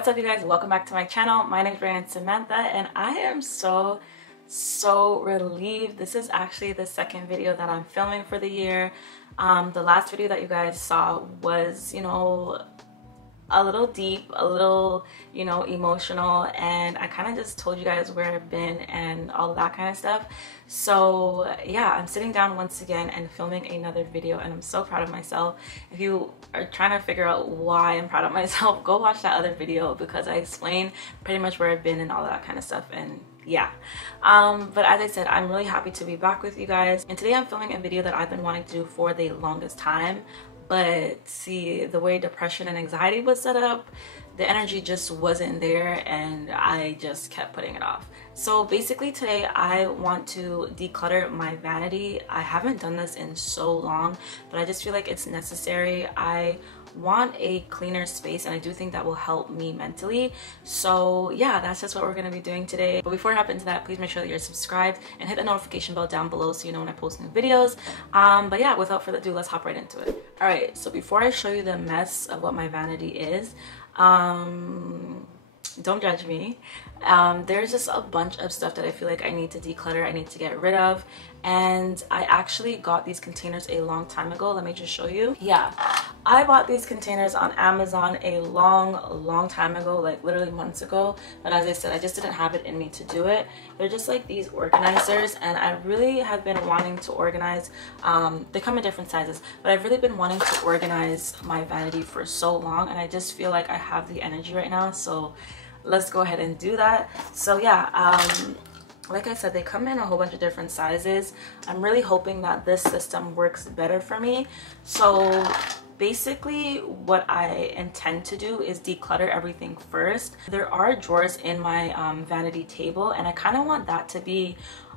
What's up, you guys? Welcome back to my channel. My name is Rayanne Samantha and I am so relieved. This is actually the second video that I'm filming for the year. The last video that you guys saw was, you know, a little deep, a little, you know, emotional, and I kind of just told you guys where I've been and all that kind of stuff. So yeah, I'm sitting down once again and filming another video, and I'm so proud of myself. If you are trying to figure out why I'm proud of myself, go watch that other video because I explain pretty much where I've been and all that kind of stuff. And yeah, but as I said, I'm really happy to be back with you guys, and today I'm filming a video that I've been wanting to do for the longest time. But see, the way depression and anxiety was set up, the energy just wasn't there, and I just kept putting it off. So basically today I want to declutter my vanity. I haven't done this in so long, but I just feel like it's necessary. I want a cleaner space, and I do think that will help me mentally. So yeah, that's just what we're gonna be doing today. But before I hop into that, please make sure that you're subscribed and hit the notification bell down below so you know when I post new videos. But yeah, without further ado, let's hop right into it. All right, so before I show you the mess of what my vanity is, don't judge me. There's just a bunch of stuff that I feel like I need to declutter, I need to get rid of, and I actually got these containers a long time ago. Let me just show you. Yeah, I bought these containers on Amazon a long time ago, like literally months ago, but as I said, I just didn't have it in me to do it. They're just like these organizers, and I really have been wanting to organize. They come in different sizes, but I've really been wanting to organize my vanity for so long, and I just feel like I have the energy right now, so let's go ahead and do that. So yeah, like I said, they come in a whole bunch of different sizes. I'm really hoping that this system works better for me. So basically what I intend to do is declutter everything first. There are drawers in my vanity table, and I kind of want that to be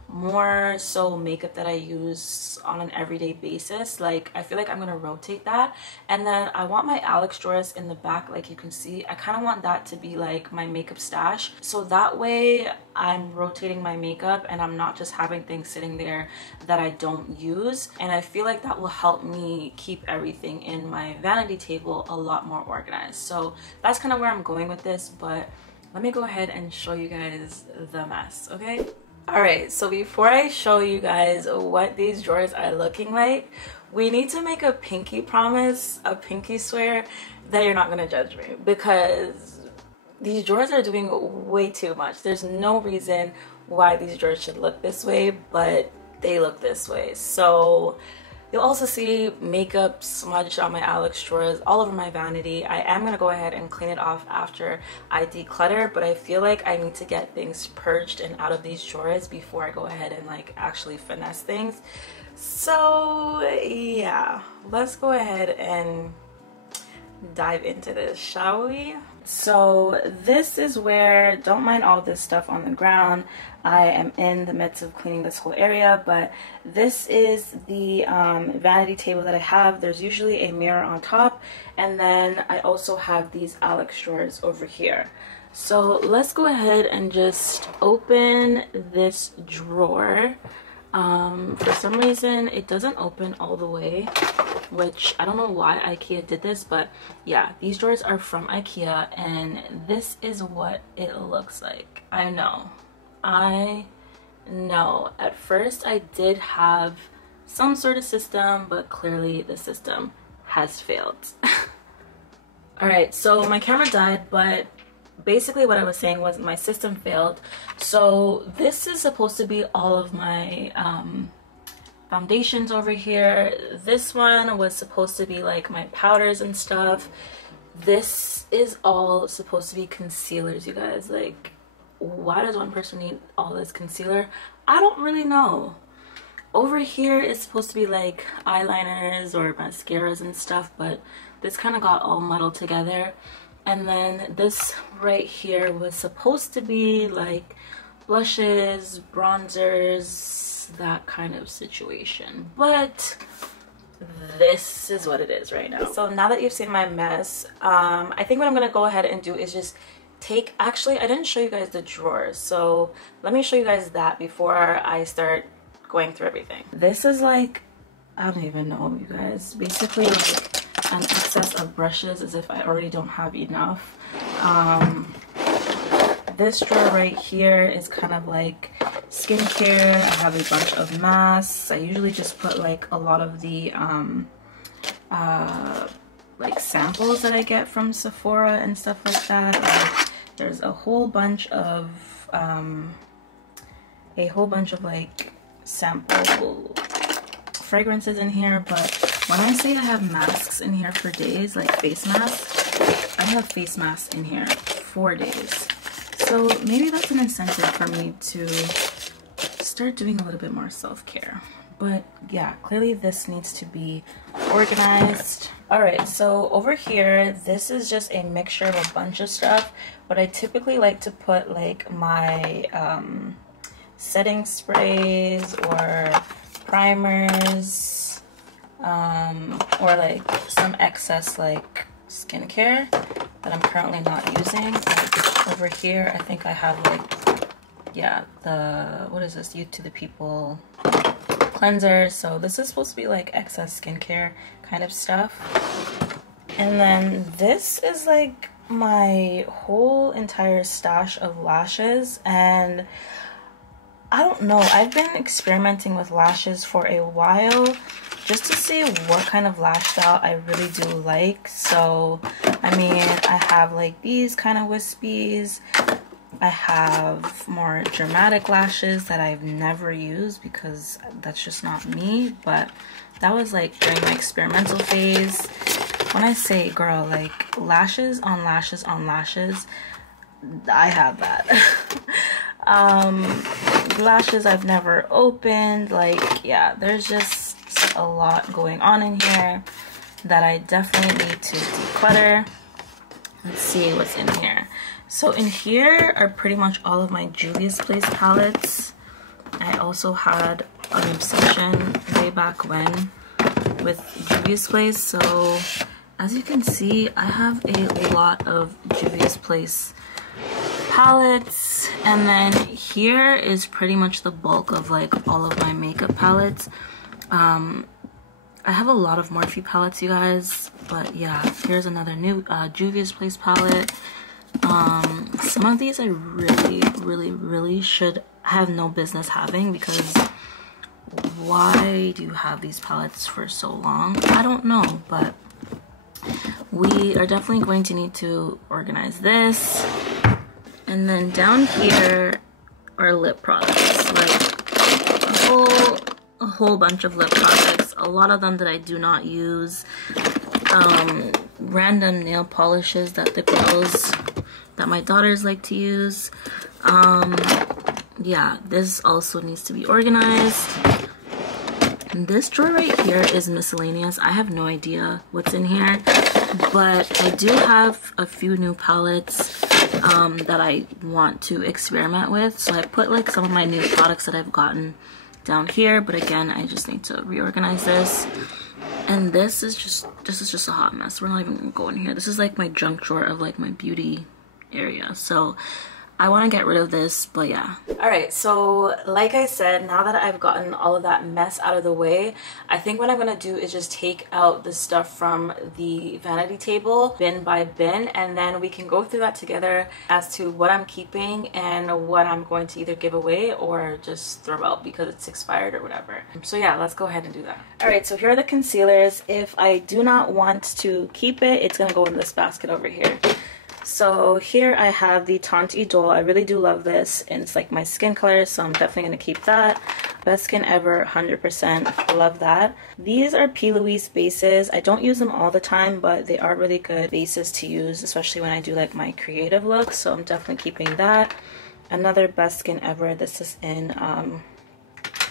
more so makeup that I use on an everyday basis. Like, I feel like I'm gonna rotate that, and then I want my Alex drawers in the back. Like you can see, I kind of want that to be like my makeup stash, so that way I'm rotating my makeup and I'm not just having things sitting there that I don't use. And I feel like that will help me keep everything in my vanity table a lot more organized. So that's kind of where I'm going with this, but let me go ahead and show you guys the mess, okay? Alright, so before I show you guys what these drawers are looking like, we need to make a pinky promise, a pinky swear that you're not going to judge me, because these drawers are doing way too much. There's no reason why these drawers should look this way, but they look this way. So you'll also see makeup smudged on my Alex drawers all over my vanity. I am going to go ahead and clean it off after I declutter, but I feel like I need to get things purged and out of these drawers before I go ahead and like actually finesse things. So yeah, let's go ahead and dive into this, shall we? So this is where, don't mind all this stuff on the ground, I am in the midst of cleaning this whole area, but this is the vanity table that I have. There's usually a mirror on top, and then I also have these Alex drawers over here. So let's go ahead and just open this drawer. For some reason it doesn't open all the way, which I don't know why IKEA did this, but yeah, these drawers are from IKEA, and this is what it looks like. I know at first I did have some sort of system, but clearly the system has failed. All right, so my camera died, but basically what I was saying was my system failed. So this is supposed to be all of my foundations over here. This one was supposed to be like my powders and stuff. This is all supposed to be concealers, you guys. Like, why does one person need all this concealer? I don't really know. Over here is supposed to be like eyeliners or mascaras and stuff, but this kind of got all muddled together. And then this right here was supposed to be like blushes, bronzers, that kind of situation. But this is what it is right now. So now that you've seen my mess, I think what I'm going to go ahead and do is just take, actually I didn't show you guys the drawers, so let me show you guys that before I start going through everything. This is like, I don't even know, you guys. Basically, like, an excess of brushes as if I already don't have enough. This drawer right here is kind of like skincare. I have a bunch of masks. I usually just put like a lot of the like samples that I get from Sephora and stuff like that. There's a whole bunch of like sample fragrances in here, but when I say I have masks in here for days, like face masks, I have face masks in here for days. So maybe that's an incentive for me to start doing a little bit more self-care. But yeah, clearly this needs to be organized. All right, so over here, this is just a mixture of a bunch of stuff, but I typically like to put like my setting sprays or primers, or like some excess like skincare that I'm currently not using. Like over here, I think I have like, yeah, the, what is this, Youth to the People cleanser. So this is supposed to be like excess skincare kind of stuff. And then this is like my whole entire stash of lashes, and I don't know, I've been experimenting with lashes for a while just to see what kind of lash style I really do like. So I mean, I have like these kind of wispies. I have more dramatic lashes that I've never used because that's just not me, but that was like during my experimental phase. When I say, girl, like lashes on lashes on lashes, I have that. Lashes I've never opened, like, yeah, there's just a lot going on in here that I definitely need to declutter. Let's see what's in here. So in here are pretty much all of my Juvia's Place palettes. I also had an obsession way back when with Juvia's Place. So as you can see, I have a lot of Juvia's Place palettes, and then here is pretty much the bulk of like all of my makeup palettes. I have a lot of Morphe palettes, you guys, but yeah, here's another new Juvia's Place palette. Some of these I really should have no business having, because why do you have these palettes for so long? I don't know, but we are definitely going to need to organize this. And then down here are lip products, like a whole bunch of lip products, a lot of them that I do not use, random nail polishes that the girls, that my daughters like to use. Yeah, this also needs to be organized. And this drawer right here is miscellaneous. I have no idea what's in here, but I do have a few new palettes that I want to experiment with. So I put like some of my new products that I've gotten down here, but again, I just need to reorganize this. And this is just a hot mess. We're not even gonna go in here. This is like my junk drawer of like my beauty area. So I want to get rid of this, but yeah. Alright, so like I said, now that I've gotten all of that mess out of the way, I think what I'm going to do is just take out the stuff from the vanity table bin by bin, and then we can go through that together as to what I'm keeping and what I'm going to either give away or just throw out because it's expired or whatever. So yeah, let's go ahead and do that. Alright, so here are the concealers. If I do not want to keep it, it's going to go in this basket over here. So here I have the Tante Idole. I really do love this, and it's like my skin color, so I'm definitely going to keep that. Best skin ever, 100%. Love that. These are P. Louise bases. I don't use them all the time, but they are really good bases to use, especially when I do like my creative looks, so I'm definitely keeping that. Another Best Skin Ever. This is in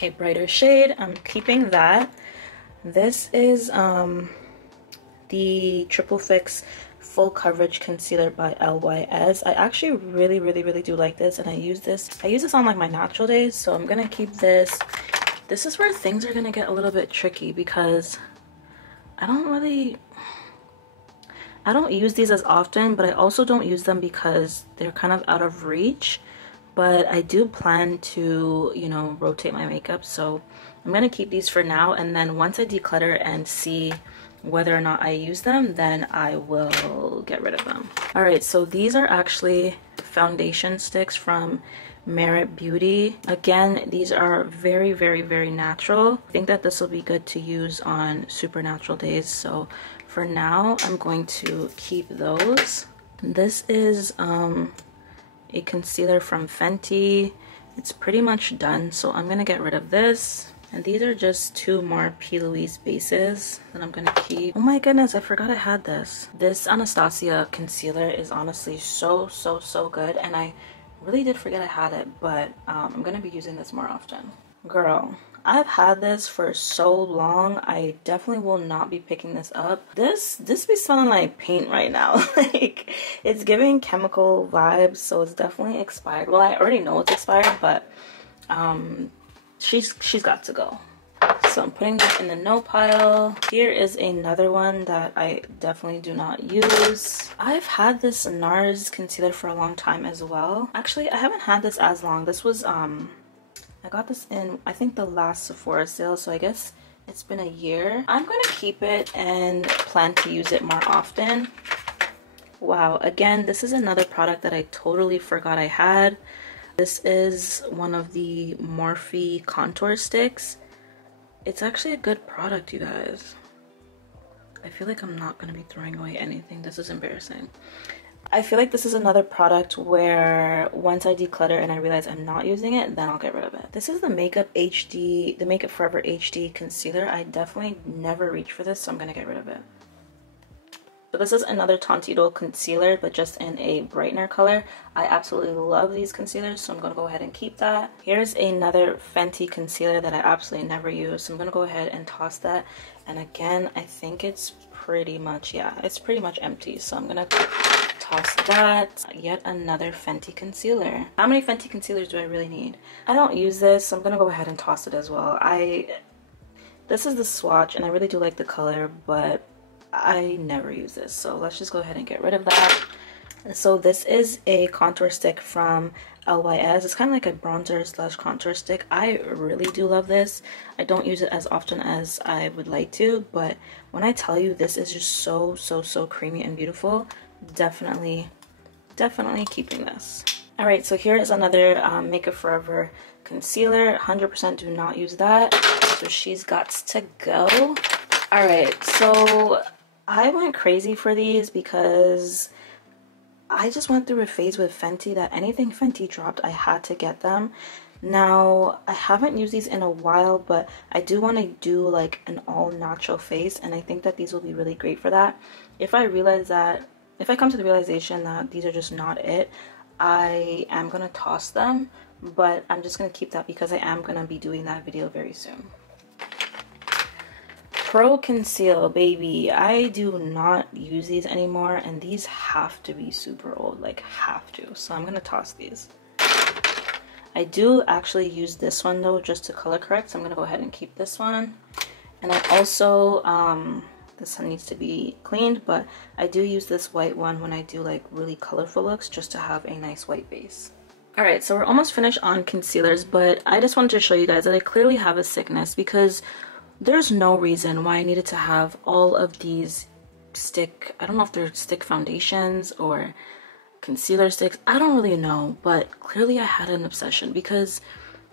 a brighter shade. I'm keeping that. This is the Triple Fix Full Coverage Concealer by LYS. I actually really do like this, and I use this on like my natural days, so I'm gonna keep this. This is where things are gonna get a little bit tricky because I don't use these as often, but I also don't use them because they're kind of out of reach. But I do plan to, you know, rotate my makeup, so I'm gonna keep these for now, and then once I declutter and see whether or not I use them, then I will get rid of them. All right, so these are actually foundation sticks from Merit Beauty. Again, these are very, very, very natural. I think that this will be good to use on super natural days. So for now, I'm going to keep those. This is a concealer from Fenty. It's pretty much done, so I'm gonna get rid of this. And these are just two more P. Louise bases that I'm gonna keep. Oh my goodness, I forgot I had this. This Anastasia concealer is honestly so good, and I really did forget I had it, but I'm gonna be using this more often. Girl, I've had this for so long. I definitely will not be picking this up. This be smelling like paint right now. Like, it's giving chemical vibes, so it's definitely expired. Well, I already know it's expired, but she's got to go. So I'm putting this in the no pile. Here is another one that I definitely do not use. I've had this NARS concealer for a long time as well. Actually, I haven't had this as long. This was I got this in, I think, the last Sephora sale, so I guess it's been a year. I'm gonna keep it and plan to use it more often. Wow, again, this is another product that I totally forgot I had. This is one of the Morphe contour sticks. It's actually a good product, you guys. I feel like I'm not gonna be throwing away anything. This is embarrassing. I feel like this is another product where once I declutter and I realize I'm not using it, then I'll get rid of it. This is the Makeup Forever HD concealer. I definitely never reach for this, so I'm gonna get rid of it. So this is another Tontito concealer, but just in a brightener color. I absolutely love these concealers, so I'm gonna go ahead and keep that. Here's another Fenty concealer that I absolutely never use, so I'm gonna go ahead and toss that. And again, I think it's pretty much, yeah, it's pretty much empty, so I'm gonna toss that. Yet another Fenty concealer. How many Fenty concealers do I really need? I don't use this, so I'm gonna go ahead and toss it as well. This is the swatch, and I really do like the color, but I never use this, so let's just go ahead and get rid of that. And so this is a contour stick from LYS. It's kind of like a bronzer slash contour stick. I really do love this. I don't use it as often as I would like to, but when I tell you this is just so creamy and beautiful, definitely keeping this. All right, so here is another Makeup Forever concealer. 100% do not use that, so she's got to go. All right, so I went crazy for these because I just went through a phase with Fenty that anything Fenty dropped, I had to get them. Now, I haven't used these in a while, but I do want to do like an all natural face, and I think that these will be really great for that. If I come to the realization that these are just not it, I am going to toss them, but I'm just going to keep that because I am going to be doing that video very soon. Pro Conceal, baby. I do not use these anymore, and these have to be super old, like have to. So I'm gonna toss these. I do actually use this one though, just to color correct, so I'm gonna go ahead and keep this one. And I also, this one needs to be cleaned, but I do use this white one when I do like really colorful looks, just to have a nice white base. All right, so we're almost finished on concealers, but I just wanted to show you guys that I clearly have a sickness, because there's no reason why I needed to have all of these I don't know if they're stick foundations or concealer sticks. I don't really know, but clearly I had an obsession because,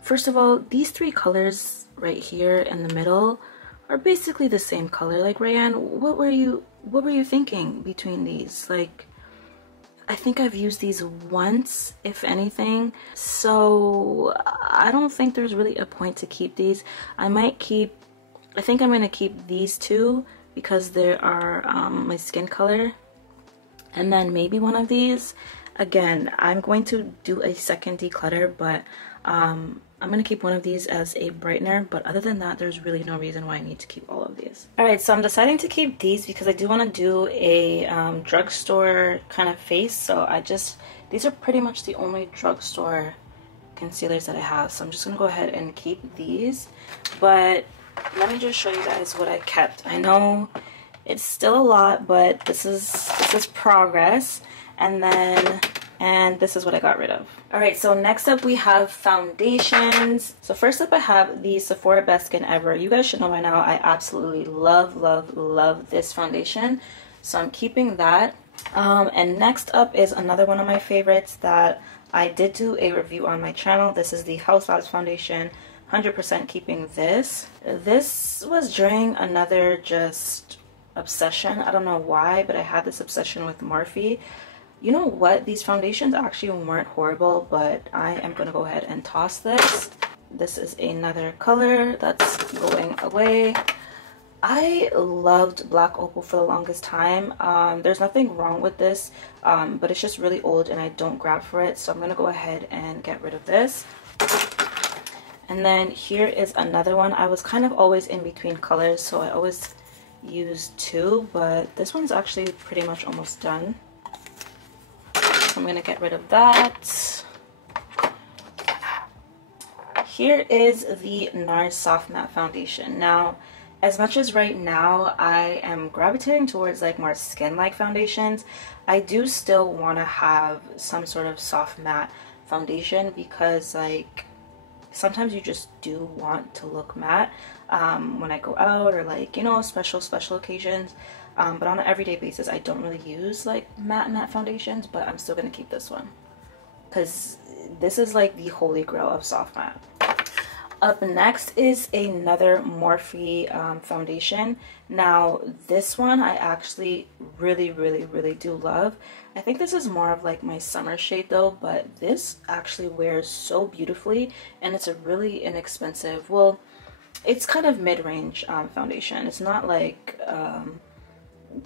first of all, these three colors right here in the middle are basically the same color. Like, Rayanne, what were you thinking between these? Like, I think I've used these once, if anything, so I don't think there's really a point to keep these. I think I'm going to keep these two because they are my skin color, and then maybe one of these. Again, I'm going to do a second declutter, but I'm going to keep one of these as a brightener, but other than that, there's really no reason why I need to keep all of these. Alright, so I'm deciding to keep these because I do want to do a drugstore kind of face, so these are pretty much the only drugstore concealers that I have, so I'm just going to go ahead and keep these. But let me just show you guys what I kept. I know it's still a lot, but this is progress. And then and this is what I got rid of. All right, so next up we have foundations. So first up I have the Sephora Best Skin Ever. You guys should know by now I absolutely love this foundation, so I'm keeping that. And next up is another one of my favorites that I did do a review on my channel. This is the House Labs foundation. 100% keeping this. This was during another just obsession. I don't know why, but I had this obsession with Morphe. You know what? These foundations actually weren't horrible, but I am going to go ahead and toss this. This is another color that's going away. I loved Black Opal for the longest time. There's nothing wrong with this, but it's just really old and I don't grab for it, so I'm going to go ahead and get rid of this. And then here is another one. I was kind of always in between colors, so I always use two, but this one's actually pretty much almost done. So I'm going to get rid of that. Here is the NARS Soft Matte Foundation. Now, as much as right now I am gravitating towards like more skin-like foundations, I do still want to have some sort of soft matte foundation because like sometimes you just do want to look matte when I go out or like, you know, special occasions. But on an everyday basis I don't really use like matte foundations, but I'm still going to keep this one because this is like the holy grail of soft matte. Up next is another Morphe foundation. Now this one I actually really do love. I think this is more of like my summer shade though, but this actually wears so beautifully and it's a really inexpensive, well, it's kind of mid-range foundation. It's not like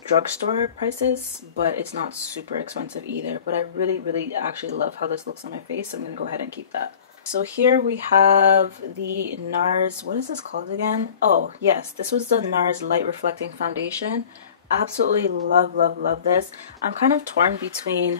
drugstore prices, but it's not super expensive either. But I really actually love how this looks on my face, so I'm gonna go ahead and keep that. So here we have the NARS, what is this called again? Oh yes, this was the NARS Light Reflecting Foundation. Absolutely love this. I'm kind of torn between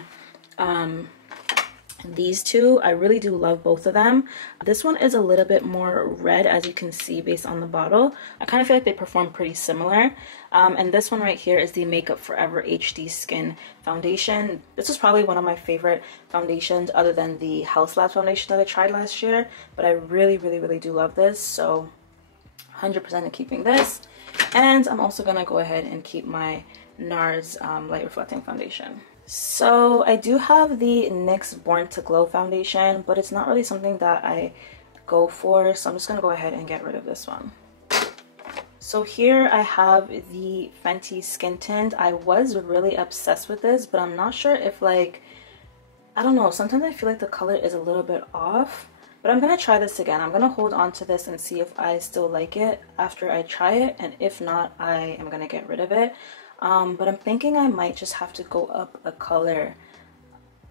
these two. I really do love both of them. This one is a little bit more red, as you can see based on the bottle. I kind of feel like they perform pretty similar. And this one right here is the Makeup Forever HD Skin Foundation. This is probably one of my favorite foundations other than the House Labs foundation that I tried last year, but I really do love this, so 100% keeping this. And I'm also gonna go ahead and keep my NARS Light Reflecting Foundation. So I do have the NYX Born to Glow foundation, but it's not really something that I go for, so I'm just gonna go ahead and get rid of this one. So here I have the Fenty Skin Tint. I was really obsessed with this, but I'm not sure if like, I don't know, sometimes I feel like the color is a little bit off, but I'm gonna try this again. I'm gonna hold on to this and see if I still like it after I try it, and if not, I am gonna get rid of it. But I'm thinking I might just have to go up a color.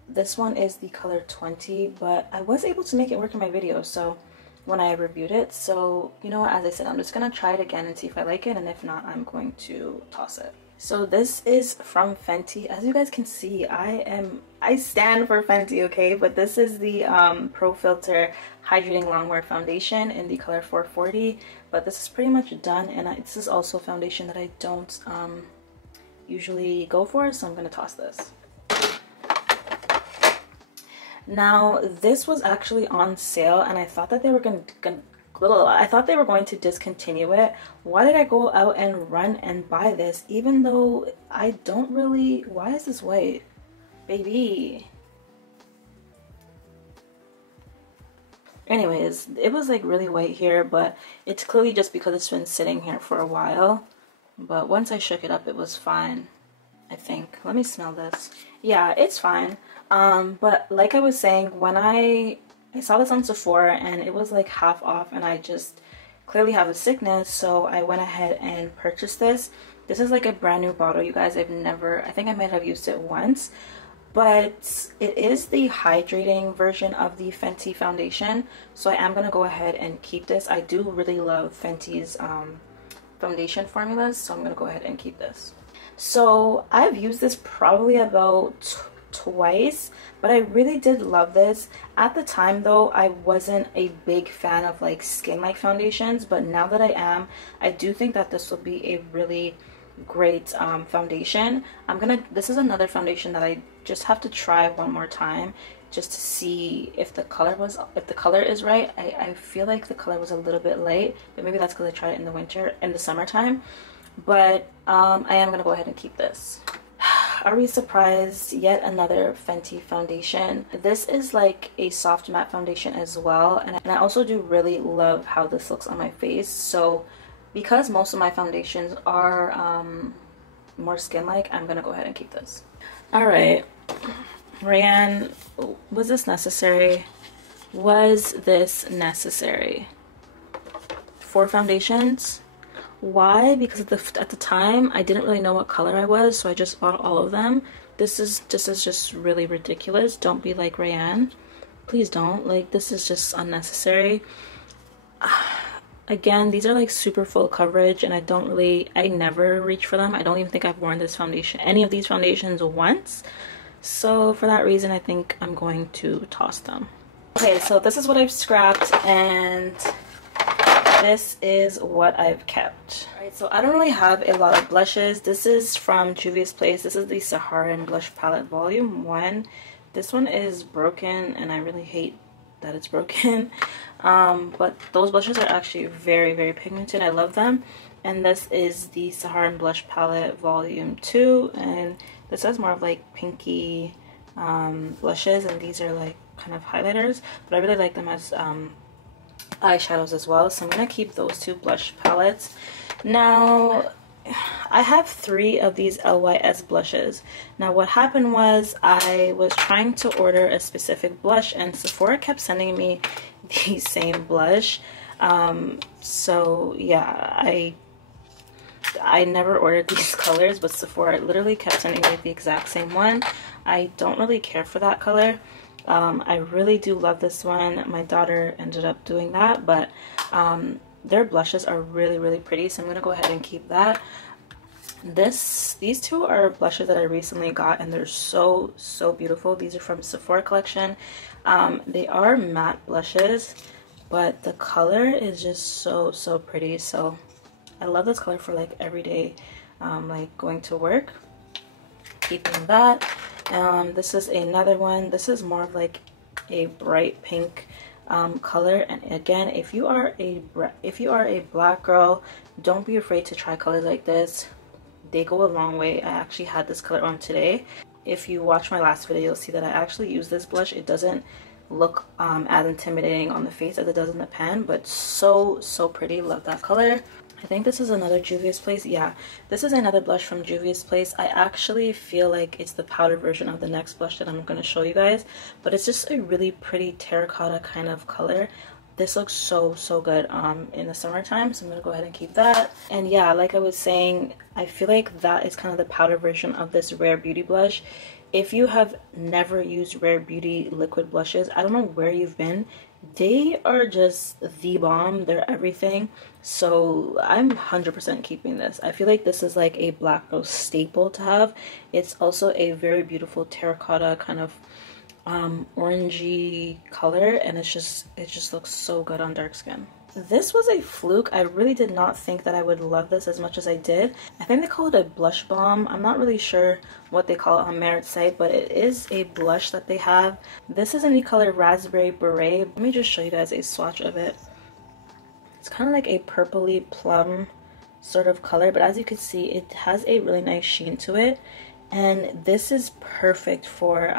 This one is the color 20, but I was able to make it work in my video, so when I reviewed it. So, you know what, as I said, I'm just gonna try it again and see if I like it, and if not, I'm going to toss it. So this is from Fenty. As you guys can see, I stand for Fenty, okay? But this is the Pro Filter Hydrating Longwear Foundation in the color 440. But this is pretty much done, and this is also a foundation that I don't usually go for, so I'm gonna toss this. Now this was actually on sale, and I thought that they were going to discontinue it. Why did I go out and run and buy this, even though I don't really, why is this white, baby? Anyways, it was like really white here, but it's clearly just because it's been sitting here for a while. But once I shook it up, it was fine, I think. Let me smell this. Yeah, it's fine. But like I was saying, when I saw this on Sephora and it was like half off, and I just clearly have a sickness, so I went ahead and purchased this. This is like a brand new bottle, you guys. I think I might have used it once, but it is the hydrating version of the Fenty foundation, so I am gonna go ahead and keep this. I do really love Fenty's foundation formulas, so I'm gonna go ahead and keep this. So I've used this probably about twice, but I really did love this. At the time though, I wasn't a big fan of like skin like foundations, but now that I am, I do think that this will be a really great foundation. This is another foundation that I just have to try one more time just to see if the color is right. I feel like the color was a little bit light, but maybe that's because I tried it in the summertime. But I am gonna go ahead and keep this. Are we surprised? Yet another Fenty foundation. This is like a soft matte foundation as well, and I also do really love how this looks on my face. So because most of my foundations are more skin-like, I'm gonna go ahead and keep this. All right, Rayanne, was this necessary? Was this necessary? 4 foundations. Why? Because at the time I didn't really know what color I was, so I just bought all of them. This is just really ridiculous. Don't be like Rayanne. Please don't. Like, this is just unnecessary. Again, these are like super full coverage, and I never reach for them. I don't even think I've worn this foundation, any of these foundations, once. So for that reason, I think I'm going to toss them. Okay, so this is what I've scrapped, and this is what I've kept. Alright, so I don't really have a lot of blushes. This is from Juvia's Place. This is the Saharan Blush Palette Volume 1. This one is broken, and I really hate that it's broken. But those blushes are actually very, very pigmented. I love them. And this is the Saharan Blush Palette Volume 2. And this has more of like pinky blushes, and these are like kind of highlighters. But I really like them as eyeshadows as well, so I'm gonna keep those 2 blush palettes. Now I have 3 of these LYS blushes. Now what happened was I was trying to order a specific blush, and Sephora kept sending me the same blush. So yeah, I never ordered these colors, but Sephora literally kept sending me the exact same one. I don't really care for that color. I really do love this one. My daughter ended up doing that, but their blushes are really, really pretty, so I'm gonna go ahead and keep that. These 2 are blushes that I recently got, and they're so beautiful. These are from Sephora collection. They are matte blushes, but the color is just so pretty. So I love this color for like everyday, like going to work. Keeping that. This is another one. This is more of like a bright pink color, and again, if you are a black girl, don't be afraid to try colors like this. They go a long way. I actually had this color on today. If you watch my last video, you'll see that I actually use this blush. It doesn't look as intimidating on the face as it does in the pan, but so pretty. Love that color. I think this is another Juvia's Place. Yeah, this is another blush from Juvia's Place. I actually feel like it's the powder version of the next blush that I'm going to show you guys, but it's just a really pretty terracotta kind of color. This looks so good in the summertime, so I'm going to go ahead and keep that. And yeah, like I was saying, I feel like that is kind of the powder version of this Rare Beauty blush. If you have never used Rare Beauty liquid blushes, I don't know where you've been. They are just the bomb. They're everything. So I'm 100% keeping this. I feel like this is like a black girl staple to have. It's also a very beautiful terracotta kind of orangey color, and it just looks so good on dark skin. This was a fluke. I really did not think that I would love this as much as I did. I think they call it a blush balm. I'm not really sure what they call it on Merit's site, but it is a blush that they have. This is in the color Raspberry Beret. Let me just show you guys a swatch of it. It's kind of like a purpley plum sort of color, but as you can see, it has a really nice sheen to it. And this is perfect for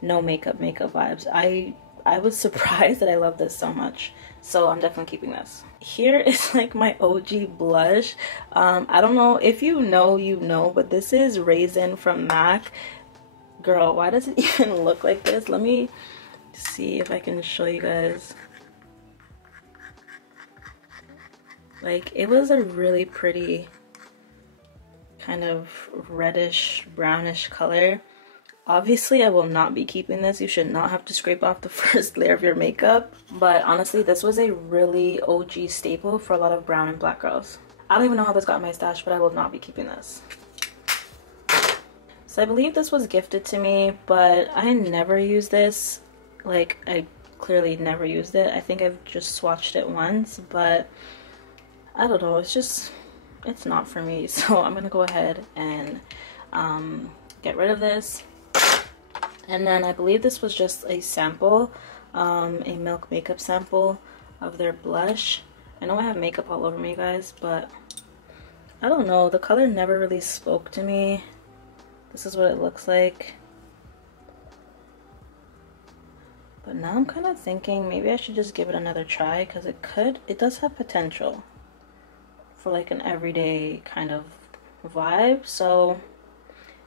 no makeup vibes. I was surprised that I love this so much. So I'm definitely keeping this. Here is like my OG blush. I don't know if you know, but this is Raisin from MAC. Girl, why does it even look like this? Let me see if I can show you guys. Like, it was a really pretty kind of reddish brownish color. Obviously, I will not be keeping this. You should not have to scrape off the first layer of your makeup. But honestly, this was a really OG staple for a lot of brown and black girls. I don't even know how this got in my stash, but I will not be keeping this. So I believe this was gifted to me, but I never used this. Like, I clearly never used it. I think I've just swatched it once, but I don't know. It's just it's not for me. So I'm gonna go ahead and get rid of this. And then I believe this was just a sample, a Milk makeup sample of their blush. I know I have makeup all over me, guys, but I don't know, the color never really spoke to me. This is what it looks like. But now I'm kind of thinking maybe I should just give it another try, because it does have potential for like an everyday kind of vibe. So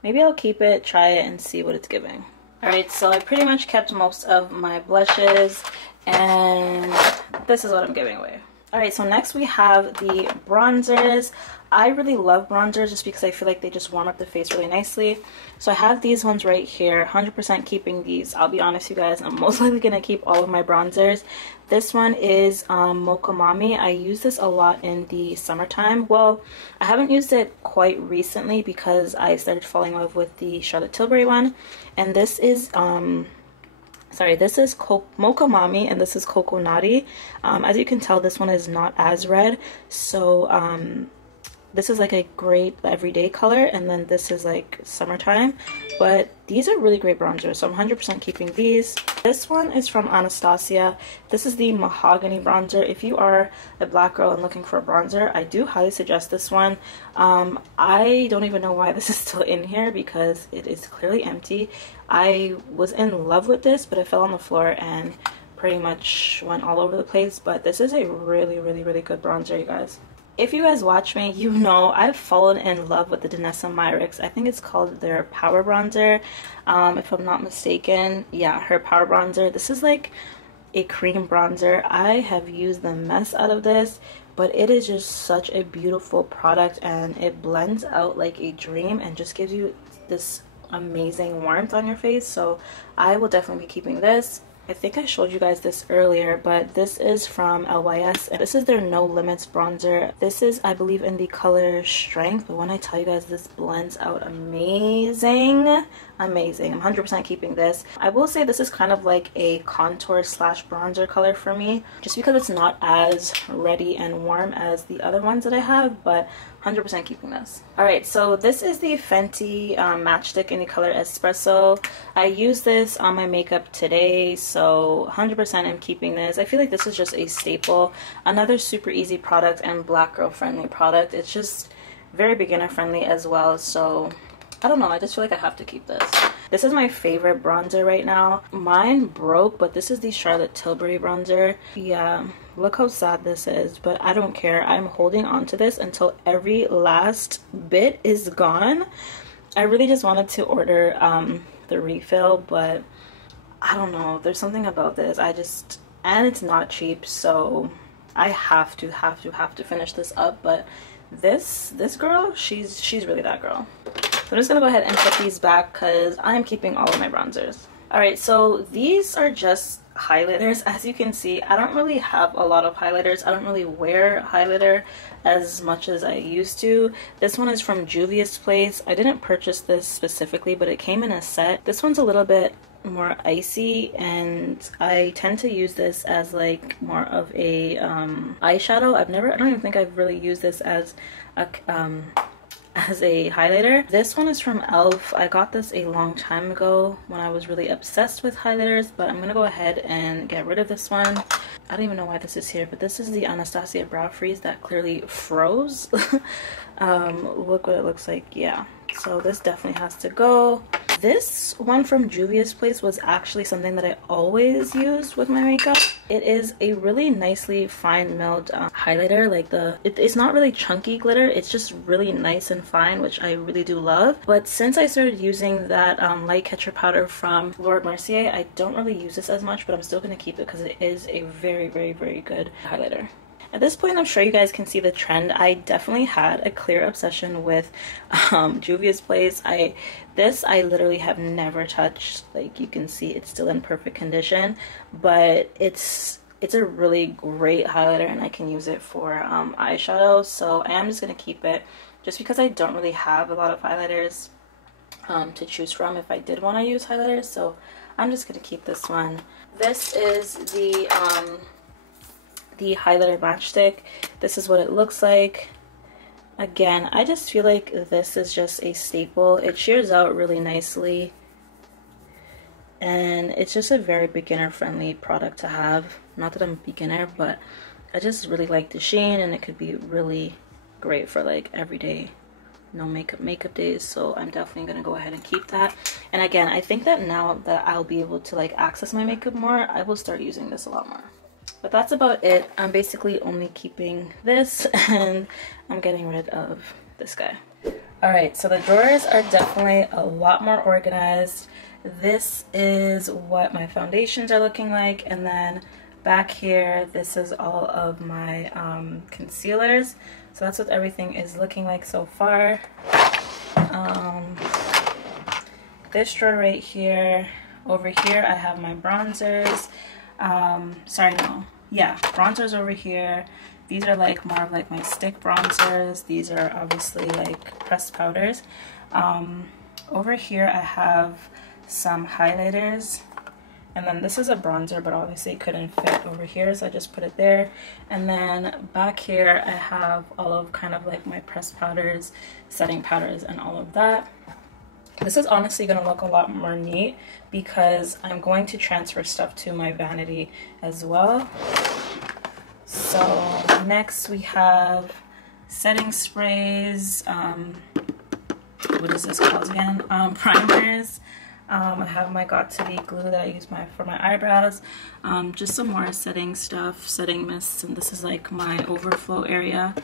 maybe I'll keep it, try it, and see what it's giving. Alright, so I pretty much kept most of my blushes, and this is what I'm giving away. Alright, so next we have the bronzers. I really love bronzers just because I feel like they just warm up the face really nicely. So I have these ones right here, 100% keeping these. I'll be honest, you guys, I'm most likely going to keep all of my bronzers. This one is Mocha Mami. I use this a lot in the summertime. Well, I haven't used it quite recently because I started falling in love with the Charlotte Tilbury one. And this is this is Mocha Mami, and this is Coco Naughty. As you can tell, this one is not as red, so this is like a great everyday color, and then this is like summertime. But these are really great bronzers, so I'm 100% keeping these. This one is from Anastasia. This is the Mahogany bronzer. If you are a black girl and looking for a bronzer, I do highly suggest this one. I don't even know why this is still in here because it is clearly empty. I was in love with this, but it fell on the floor and pretty much went all over the place. But this is a really, really, really good bronzer, you guys. If you guys watch me, you know I've fallen in love with the Danessa Myricks. I think it's called their Power Bronzer, if I'm not mistaken. Yeah, her Power Bronzer. This is like a cream bronzer. I have used the mess out of this, but it is just such a beautiful product, and it blends out like a dream and just gives you this amazing warmth on your face. So I will definitely be keeping this. I think I showed you guys this earlier, but this is from LYS, and this is their No Limits bronzer. This is, I believe, in the color Strength, but when I tell you guys, this blends out amazing. Amazing. I'm 100% keeping this. I will say this is kind of like a contour slash bronzer color for me, just because it's not as reddy and warm as the other ones that I have, but 100% keeping this. Alright, so this is the Fenty matchstick in the color Espresso. I used this on my makeup today, so 100% I'm keeping this. I feel like this is just a staple. Another super easy product and black girl friendly product. It's just very beginner friendly as well, so I don't know, I just feel like I have to keep this. This is my favorite bronzer right now. Mine broke, but this is the Charlotte Tilbury bronzer. Yeah, look how sad this is, but I don't care. I'm holding on to this until every last bit is gone. I really just wanted to order the refill, but I don't know. There's something about this. And it's not cheap, so I have to finish this up. But this girl, she's really that girl. So I'm just gonna go ahead and put these back because I'm keeping all of my bronzers. Alright, so these are just highlighters. As you can see, I don't really have a lot of highlighters. I don't really wear highlighter as much as I used to. This one is from Juvia's Place. I didn't purchase this specifically, but it came in a set. This one's a little bit more icy, and I tend to use this as like more of a eyeshadow. I don't even think I've really used this as a highlighter. This one is from e.l.f. I got this a long time ago when I was really obsessed with highlighters, but I'm gonna go ahead and get rid of this one. I don't even know why this is here, but this is the Anastasia Brow Freeze that clearly froze. Look what it looks like. Yeah, so this definitely has to go. This one from Juvia's Place was actually something that I always use with my makeup. It is a really nicely fine milled highlighter. Like it's not really chunky glitter, it's just really nice and fine, which I really do love. But since I started using that light catcher powder from Laura Mercier, I don't really use this as much, but I'm still going to keep it because it is a very, very, very good highlighter. At this point, I'm sure you guys can see the trend. I definitely had a clear obsession with Juvia's Place. I literally have never touched. Like you can see, it's still in perfect condition, but it's a really great highlighter, and I can use it for eyeshadow. So I am just gonna keep it, just because I don't really have a lot of highlighters to choose from if I did want to use highlighters. So I'm just gonna keep this one. This is the highlighter matchstick. This is what it looks like. Again, I just feel like this is just a staple. It shears out really nicely, and it's just a very beginner friendly product to have. Not that I'm a beginner, but I just really like the sheen, and it could be really great for like everyday no makeup days. So I'm definitely gonna go ahead and keep that. And again, I think that now that I'll be able to like access my makeup more, I will start using this a lot more. But that's about it. I'm basically only keeping this, and I'm getting rid of this guy. All right, so the drawers are definitely a lot more organized. This is what my foundations are looking like, and then back here, this is all of my concealers. So that's what everything is looking like so far. This drawer right here, over here, I have my bronzers. Bronzers over here. These are like more of like my stick bronzers. These are obviously like pressed powders. Over here, I have some highlighters. And then this is a bronzer, but obviously it couldn't fit over here, so I just put it there. And then back here, I have all of kind of like my pressed powders, setting powders, and all of that. This is honestly going to look a lot more neat because I'm going to transfer stuff to my vanity as well. So next we have setting sprays. What is this called again? Primers. I have my Got To Be glue that I use for my eyebrows. Just some more setting stuff, setting mists, and this is like my overflow area.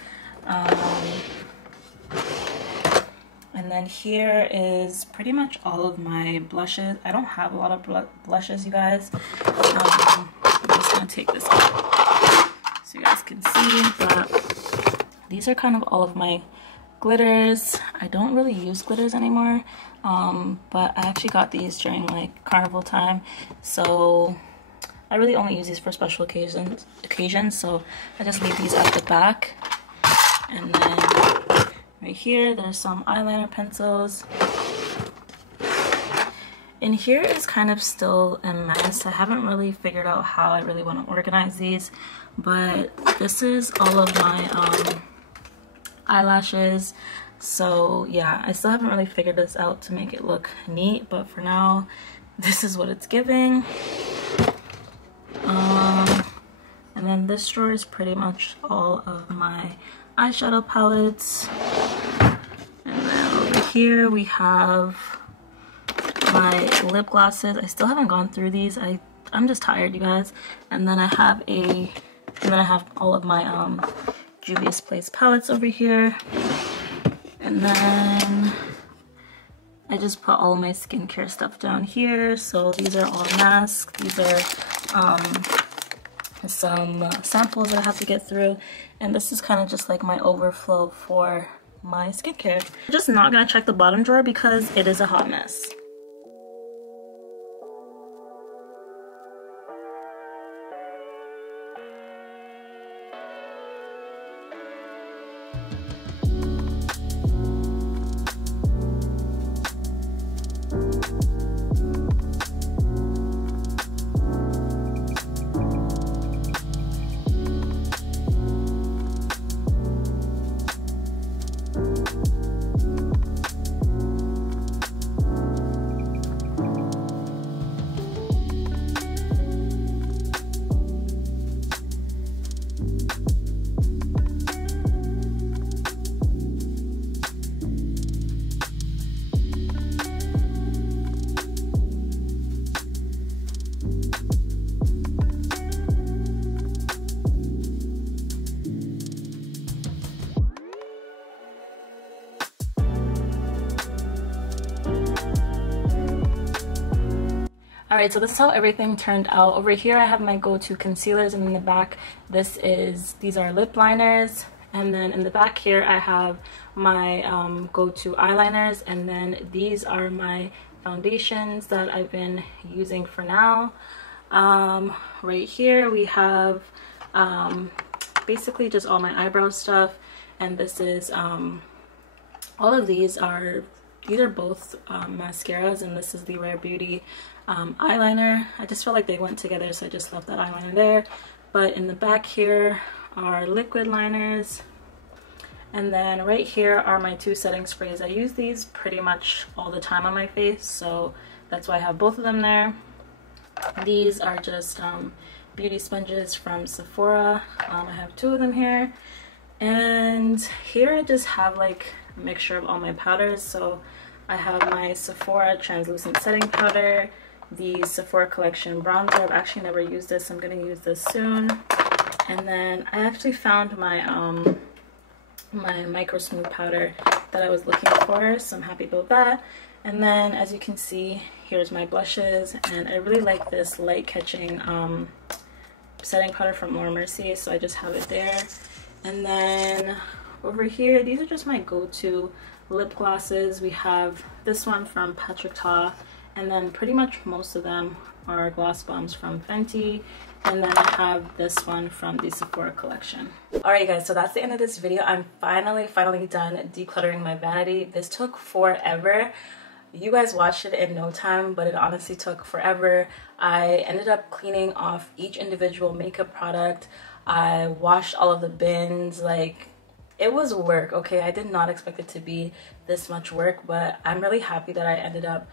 And then here is pretty much all of my blushes. I don't have a lot of blushes, you guys. I'm just gonna take this off so you guys can see. But these are kind of all of my glitters. I don't really use glitters anymore, but I actually got these during like carnival time, so I really only use these for special occasions, so I just leave these at the back. And then right here, there's some eyeliner pencils. In here is kind of still a mess. I haven't really figured out how I really want to organize these, but this is all of my eyelashes. So yeah, I still haven't really figured this out to make it look neat, but for now, this is what it's giving. And then this drawer is pretty much all of my eyeshadow palettes. And then over here we have my lip glosses. I still haven't gone through these. I'm just tired, you guys. And then I have all of my Juvia's Place palettes over here. And then I just put all of my skincare stuff down here. So these are all masks. These are some samples that I have to get through. And this is kind of just like my overflow for my skincare. I'm just not gonna check the bottom drawer because it is a hot mess. Alright, so this is how everything turned out. Over here I have my go-to concealers, and in the back these are lip liners, and then in the back here I have my go-to eyeliners, and then these are my foundations that I've been using for now. Right here we have basically just all my eyebrow stuff, and this is all of these are both mascaras, and this is the Rare Beauty eyeliner. I just felt like they went together, so I just left that eyeliner there. But in the back here are liquid liners, And then right here are my 2 setting sprays. I use these pretty much all the time on my face, so that's why I have both of them there. These are just beauty sponges from Sephora. I have 2 of them here. And here I just have like a mixture of all my powders. So I have my Sephora translucent setting powder, the Sephora collection bronzer. I've actually never used this, so I'm going to use this soon. And then I actually found my my micro smooth powder that I was looking for, so I'm happy about that. And then as you can see, here's my blushes, and I really like this light catching setting powder from Laura Mercier, so I just have it there. And then over here, these are just my go-to lip glosses. We have this one from Patrick Ta, and then pretty much most of them are gloss bombs from Fenty. And then I have this one from the Sephora collection. Alright guys, so that's the end of this video. I'm finally done decluttering my vanity. This took forever. You guys watched it in no time, but it honestly took forever. I ended up cleaning off each individual makeup product. I washed all of the bins. Like, it was work, okay? I did not expect it to be this much work, but I'm really happy that I ended up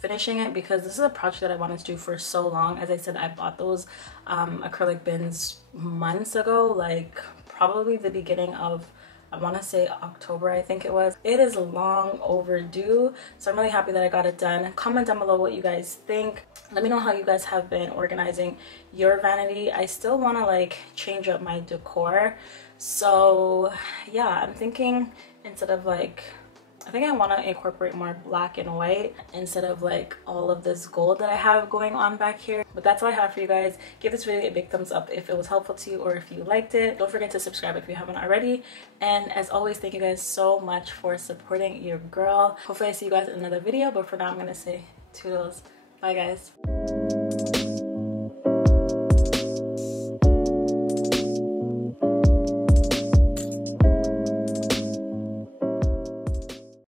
finishing it, because this is a project that I wanted to do for so long. As I said, I bought those acrylic bins months ago, like probably the beginning of, I want to say October, I think it was. It is long overdue, so I'm really happy that I got it done. Comment down below what you guys think. Let me know how you guys have been organizing your vanity. I still want to like change up my decor, so yeah, I'm thinking instead of like, I think I want to incorporate more black and white instead of like all of this gold that I have going on back here. But that's all I have for you guys. Give this video a big thumbs up if it was helpful to you or if you liked it. Don't forget to subscribe if you haven't already. And as always, thank you guys so much for supporting your girl. Hopefully I see you guys in another video, but for now I'm going to say toodles. Bye guys.